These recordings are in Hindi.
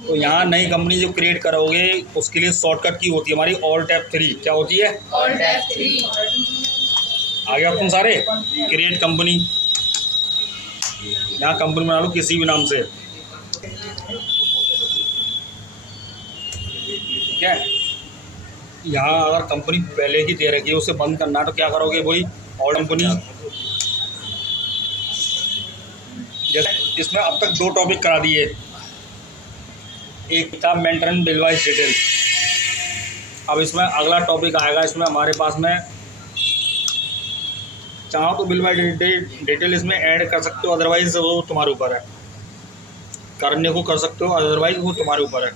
तो यहाँ नई कंपनी जो क्रिएट करोगे उसके लिए शॉर्टकट की होती है हमारी Alt+F3। क्या होती है? Alt+F3। आ गया ऑप्शन सारे। क्रिएट कंपनी, यहाँ कंपनी बना लो किसी भी नाम से, ठीक है। यहाँ अगर कंपनी पहले की दे रखी है उसे बंद करना है तो क्या करोगे? वही और कंपनी। जैसे इसमें अब तक 2 टॉपिक करा दिए, एक था मेंटेनेंस बिल वाइज डिटेल। अब इसमें अगला टॉपिक आएगा, इसमें हमारे पास में चाहो तो बिल वाइज डिटेल इसमें ऐड कर सकते हो, अदरवाइज वो तुम्हारे ऊपर है, करने को कर सकते हो, अदरवाइज वो तुम्हारे ऊपर है।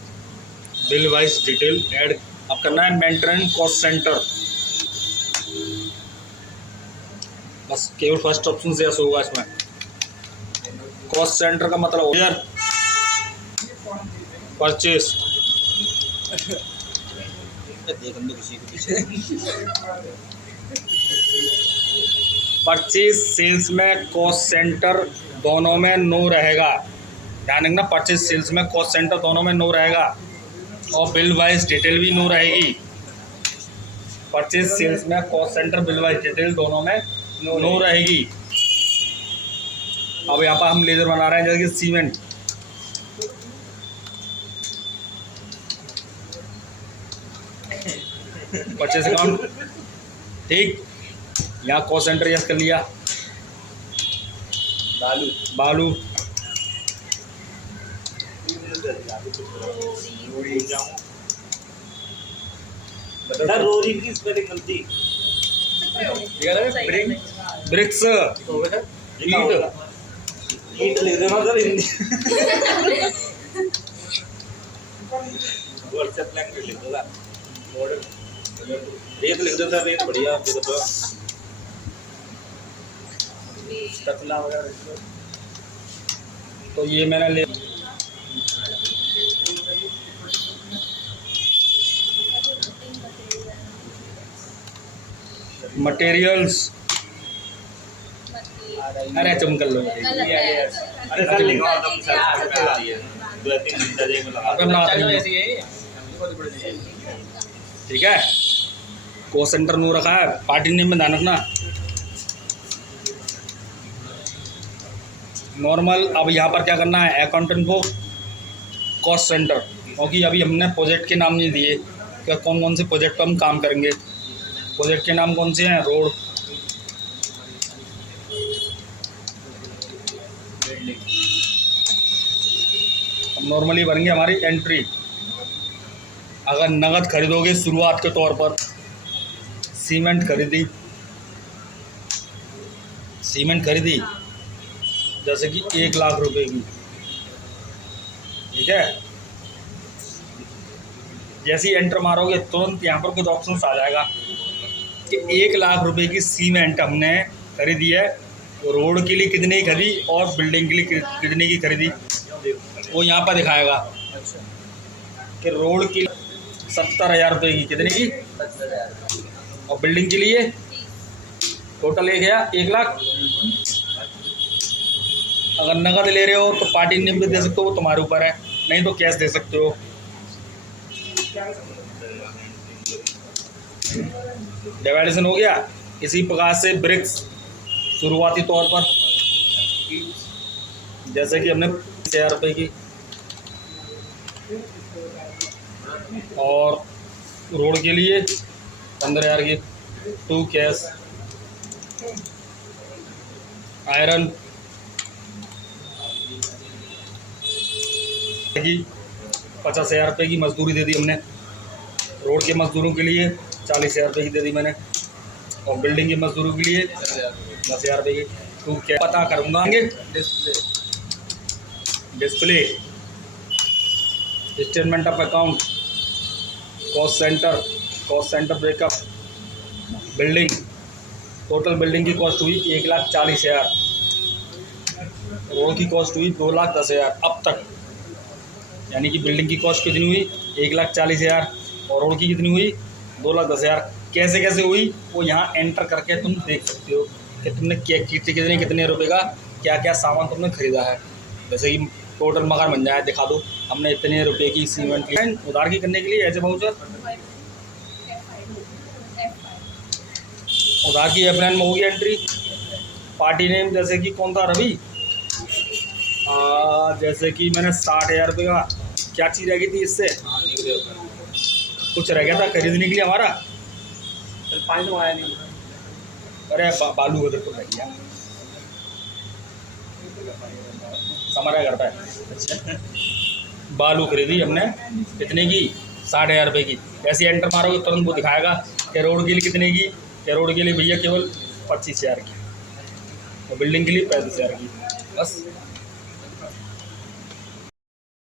बिल वाइज डिटेल ऐड अब करना है। मेंटेनेंस कॉस्ट सेंटर, बस केवल फर्स्ट ऑप्शन से ऐसा होगा। इसमें कॉस्ट सेंटर का मतलब हो यार परचेस, किसी को पीछे परचेज सेल्स में कॉस्ट सेंटर दोनों में नो रहेगा। ध्यान रखना, परचेज सेल्स में कॉस्ट सेंटर दोनों में नो रहेगा और बिल वाइज डिटेल भी नो रहेगी। परचेज सेल्स में cost centre bill wise detail दोनों में नो रहेगी। अब यहाँ पर हम लेजर बना रहे हैं जैसे कि सीमेंट, परचेज अकाउंट, ठीक। यहाँ कॉस्ट सेंटर यस कर लिया। बालू ब्रिक्स, ईट लिख देना सर हिंदी। व्हाट्सएप लैंग्वेज लिख दो, रेत लिख दो सर, रेत बढ़िया लिख दो। तकला वगैरह तो ये मैंने ले मटेरियल्स, अरे तुम कर लो। अरे सर लिखा तुम सर पे आ रही है 2-3 घंटा जे में लगा। ठीक है, को सेंटर नो रखा है, पार्टी नेम में ध्यान रखना नॉर्मल। अब यहाँ पर क्या करना है? अकाउंटेंट को कॉस्ट सेंटर, क्योंकि अभी हमने प्रोजेक्ट के नाम नहीं दिए कि कौन कौन से प्रोजेक्ट पर हम काम करेंगे। प्रोजेक्ट के नाम कौन से हैं? रोड, नॉर्मली बनेंगे हमारी एंट्री। अगर नगद खरीदोगे शुरुआत के तौर पर, सीमेंट खरीदी जैसे कि 1 लाख रुपए की, ठीक है। जैसे ही एंटर मारोगे तुरंत यहाँ पर कुछ ऑप्शंस आ जाएगा कि 1 लाख रुपए की सीमेंट हमने खरीदी है, रोड के लिए कितने की खरीदी और बिल्डिंग के लिए कितने की खरीदी, वो यहाँ पर दिखाएगा कि रोड की 70,000 रुपये की, कितने की? और बिल्डिंग के लिए टोटल 1 लाख। अगर नगद ले रहे हो तो पार्टी नेम भी दे सकते हो, वो तुम्हारे ऊपर है, नहीं तो कैश दे सकते हो। डिवाइडेशन हो गया। इसी प्रकार से ब्रिक्स शुरुआती तौर पर जैसे कि हमने 1000 रुपये की, और रोड के लिए 15,000 की, 2 कैश। आयरन की 50,000 रुपये की मजदूरी दे दी हमने, रोड के मजदूरों के लिए 40,000 रुपये की दे दी मैंने, और बिल्डिंग की मजदूरों के लिए 10,000 रुपये की। तो क्या पता करूँगा? Display, statement of account, cost centre breakup, building, total building की कॉस्ट हुई 1,40,000, रोड की कॉस्ट हुई 2,10,000 अब तक। यानी कि बिल्डिंग की कॉस्ट कितनी हुई? 1,40,000 और रोड की कितनी हुई? 2,10,000। कैसे कैसे हुई वो यहाँ एंटर करके तुम देख सकते हो कि तुमने क्या कितने रुपए का क्या क्या सामान तुमने खरीदा है। जैसे कि टोटल मकान बन जाए, दिखा दो। हमने इतने रुपए की सीमेंट ली उधार की करने के लिए ऐसे वाउचर उधार की प्लान में होगी एंट्री। पार्टी नेम जैसे कि कौन था रवि, जैसे कि मैंने 60,000 रुपये का क्या चीज़ रह गई थी इससे, कुछ रह गया था खरीदने के लिए हमारा, पानी तो आया नहीं। अरे बालू का तो रह गया हमारा घर पे। बालू खरीदी हमने कितने की, 60,000 रुपये की। ऐसे एंटर मारोगे तुरंत वो दिखाएगा कि रोड के लिए कितने की, कि रोड के लिए भैया केवल 25,000 की और बिल्डिंग के लिए 35,000 की, बस।